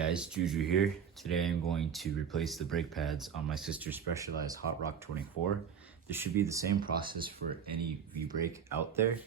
guys, Juju here. Today I'm going to replace the brake pads on my sister's Specialized Hot Rock 24. This should be the same process for any V-brake out there.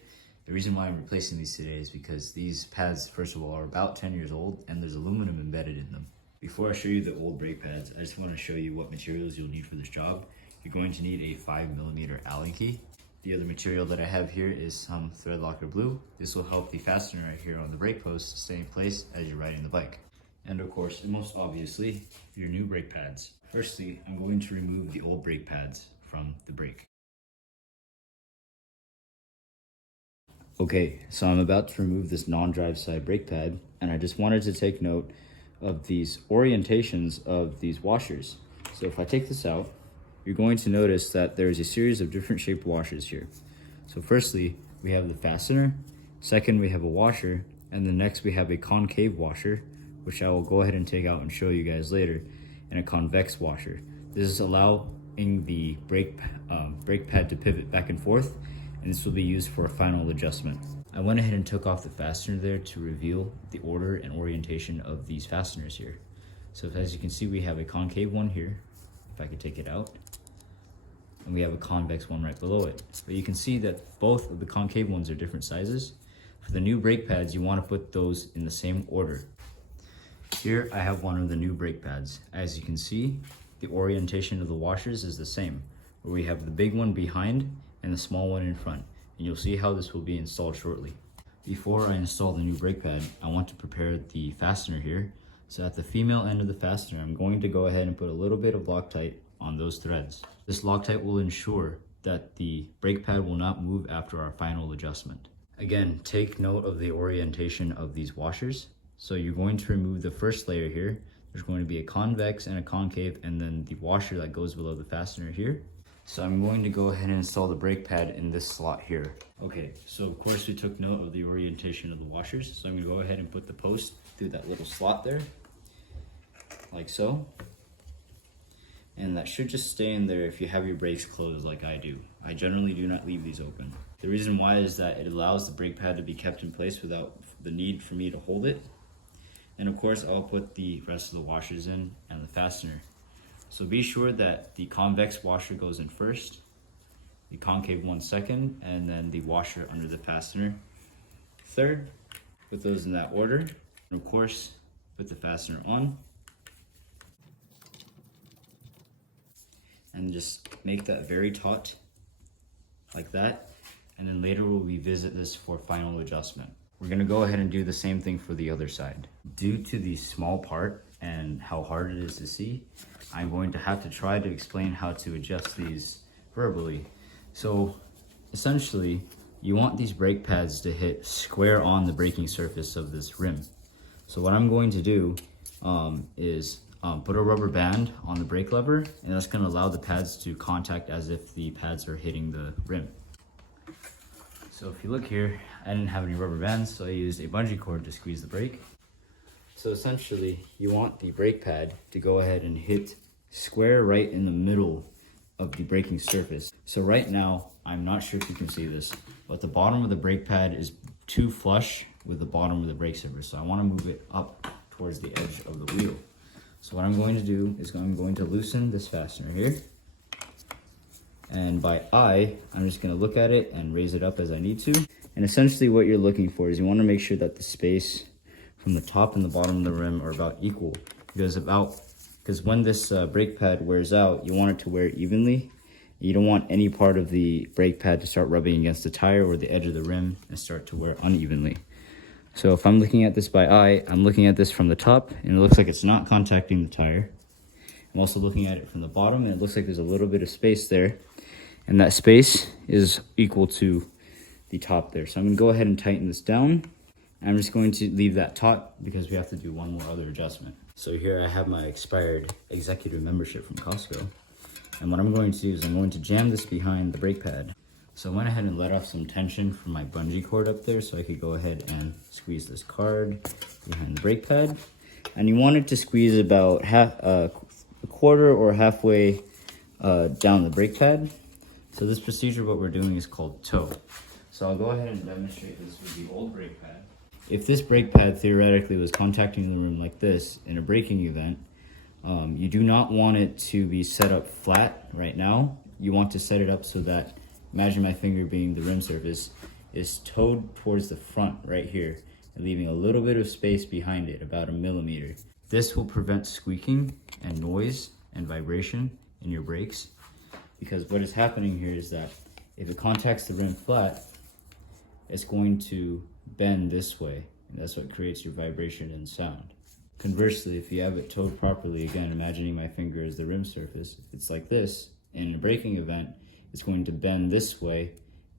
The reason why I'm replacing these today is because these pads, first of all, are about 10 years old and there's aluminum embedded in them. Before I show you the old brake pads, I just want to show you what materials you'll need for this job. You're going to need a 5mm Allen key. The other material that I have here is some thread locker blue. This will help the fastener right here on the brake post stay in place as you're riding the bike. And of course, and most obviously, your new brake pads. Firstly, I'm going to remove the old brake pads from the brake. Okay, so I'm about to remove this non-drive side brake pad, and I just wanted to take note of these orientations of these washers. So if I take this out, you're going to notice that there's a series of different shaped washers here. So firstly, we have the fastener. Second, we have a washer. And then next we have a concave washer, which I will go ahead and take out and show you guys later, and a convex washer. This is allowing the brake pad to pivot back and forth, and this will be used for a final adjustment. I went ahead and took off the fastener there to reveal the order and orientation of these fasteners here. So as you can see, we have a concave one here, if I could take it out, and we have a convex one right below it. But you can see that both of the concave ones are different sizes. For the new brake pads, you want to put those in the same order. Here I have one of the new brake pads. As you can see, the orientation of the washers is the same, where we have the big one behind and the small one in front. And you'll see how this will be installed shortly. Before I install the new brake pad, I want to prepare the fastener here. So at the female end of the fastener, I'm going to go ahead and put a little bit of Loctite on those threads. This Loctite will ensure that the brake pad will not move after our final adjustment. Again, take note of the orientation of these washers. So you're going to remove the first layer here. There's going to be a convex and a concave, and then the washer that goes below the fastener here. So I'm going to go ahead and install the brake pad in this slot here. Okay, so of course we took note of the orientation of the washers. So I'm gonna go ahead and put the post through that little slot there, like so. And that should just stay in there if you have your brakes closed like I do. I generally do not leave these open. The reason why is that it allows the brake pad to be kept in place without the need for me to hold it. And of course, I'll put the rest of the washers in and the fastener. So be sure that the convex washer goes in first, the concave one second, and then the washer under the fastener third. Put those in that order. And of course, put the fastener on. And just make that very taut, like that. And then later we'll revisit this for final adjustment. We're gonna go ahead and do the same thing for the other side. Due to the small part and how hard it is to see, I'm going to have to try to explain how to adjust these verbally. So essentially, you want these brake pads to hit square on the braking surface of this rim. So what I'm going to do is put a rubber band on the brake lever, and that's gonna allow the pads to contact as if the pads are hitting the rim. So if you look here, I didn't have any rubber bands, so I used a bungee cord to squeeze the brake. So essentially, you want the brake pad to go ahead and hit square right in the middle of the braking surface. So right now, I'm not sure if you can see this, but the bottom of the brake pad is too flush with the bottom of the brake surface. So I want to move it up towards the edge of the wheel. So what I'm going to do is I'm going to loosen this fastener here. And by eye, I'm just going to look at it and raise it up as I need to. And essentially what you're looking for is you want to make sure that the space from the top and the bottom of the rim are about equal. Because when this brake pad wears out, you want it to wear evenly. You don't want any part of the brake pad to start rubbing against the tire or the edge of the rim and start to wear unevenly. So if I'm looking at this by eye, I'm looking at this from the top and it looks like it's not contacting the tire. I'm also looking at it from the bottom and it looks like there's a little bit of space there. And that space is equal to the top there. So I'm gonna go ahead and tighten this down. I'm just going to leave that taut because we have to do one more other adjustment. So here I have my expired executive membership from Costco. And what I'm going to do is I'm going to jam this behind the brake pad. So I went ahead and let off some tension from my bungee cord up there so I could go ahead and squeeze this card behind the brake pad. And you want it to squeeze about a quarter or halfway down the brake pad. So this procedure, what we're doing is called toe. So I'll go ahead and demonstrate this with the old brake pad. if this brake pad theoretically was contacting the rim like this in a braking event, you do not want it to be set up flat right now. You want to set it up so that, imagine my finger being the rim surface, is towed towards the front right here, and leaving a little bit of space behind it, about 1 millimeter. This will prevent squeaking and noise and vibration in your brakes, because what is happening here is that if it contacts the rim flat, it's going to bend this way, and that's what creates your vibration and sound. Conversely, if you have it towed properly, again, imagining my finger as the rim surface, if it's like this, in a braking event, it's going to bend this way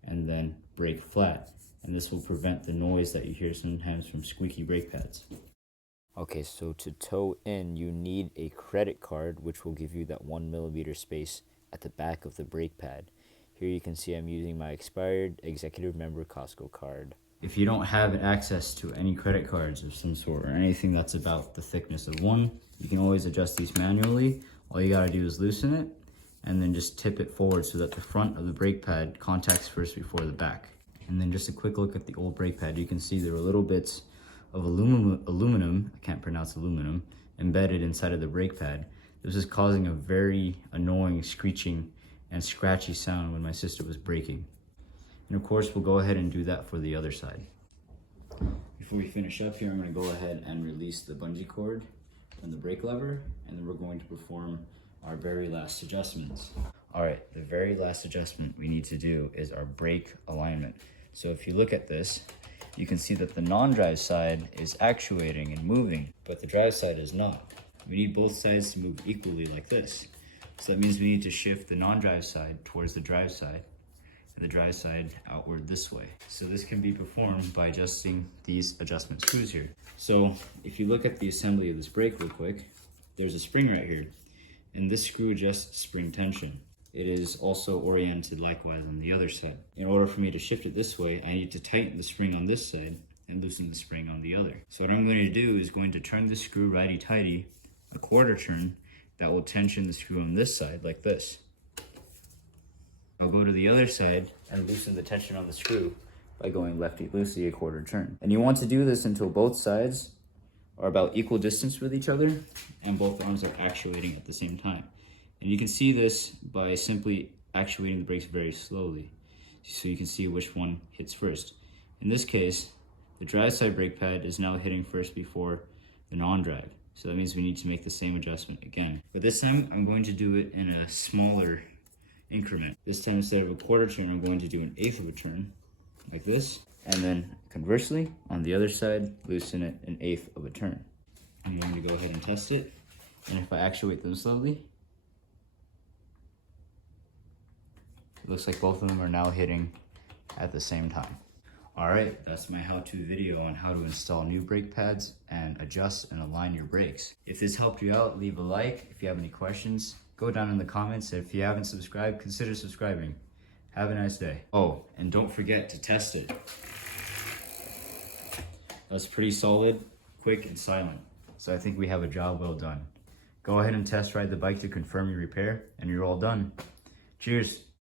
and then brake flat. And this will prevent the noise that you hear sometimes from squeaky brake pads. Okay, so to tow in, you need a credit card, which will give you that 1 millimeter space at the back of the brake pad. Here you can see I'm using my expired executive member Costco card. If you don't have access to any credit cards of some sort or anything that's about the thickness of one, you can always adjust these manually. All you gotta do is loosen it and then just tip it forward so that the front of the brake pad contacts first before the back. And then just a quick look at the old brake pad. You can see there were little bits of aluminum, I can't pronounce aluminum, embedded inside of the brake pad. This is causing a very annoying screeching and scratchy sound when my sister was braking. And of course, we'll go ahead and do that for the other side. Before we finish up here, I'm going to go ahead and release the bungee cord from the brake lever, and then we're going to perform our very last adjustments. All right, the very last adjustment we need to do is our brake alignment. So if you look at this, you can see that the non-drive side is actuating and moving, but the drive side is not. We need both sides to move equally like this. So that means we need to shift the non-drive side towards the drive side, and the drive side outward this way. So this can be performed by adjusting these adjustment screws here. So if you look at the assembly of this brake real quick, there's a spring right here, and this screw adjusts spring tension. It is also oriented likewise on the other side. In order for me to shift it this way, I need to tighten the spring on this side and loosen the spring on the other. So what I'm going to do is going to turn the screw righty-tighty, a quarter turn, that will tension the screw on this side like this. I'll go to the other side and loosen the tension on the screw by going lefty-loosey, a quarter turn. And you want to do this until both sides are about equal distance with each other and both arms are actuating at the same time. And you can see this by simply actuating the brakes very slowly, so you can see which one hits first. In this case, the drive side brake pad is now hitting first before the non-drive. So that means we need to make the same adjustment again. But this time, I'm going to do it in a smaller increment. This time, instead of a quarter turn, I'm going to do 1/8 of a turn, like this. And then conversely, on the other side, loosen it 1/8 of a turn. I'm going to go ahead and test it. And if I actuate them slowly, it looks like both of them are now hitting at the same time. All right, that's my how-to video on how to install new brake pads and adjust and align your brakes. If this helped you out, leave a like. If you have any questions, go down in the comments. And if you haven't subscribed, consider subscribing. Have a nice day. Oh, and don't forget to test it. That's pretty solid, quick, and silent. So I think we have a job well done. Go ahead and test ride the bike to confirm your repair, and you're all done. Cheers.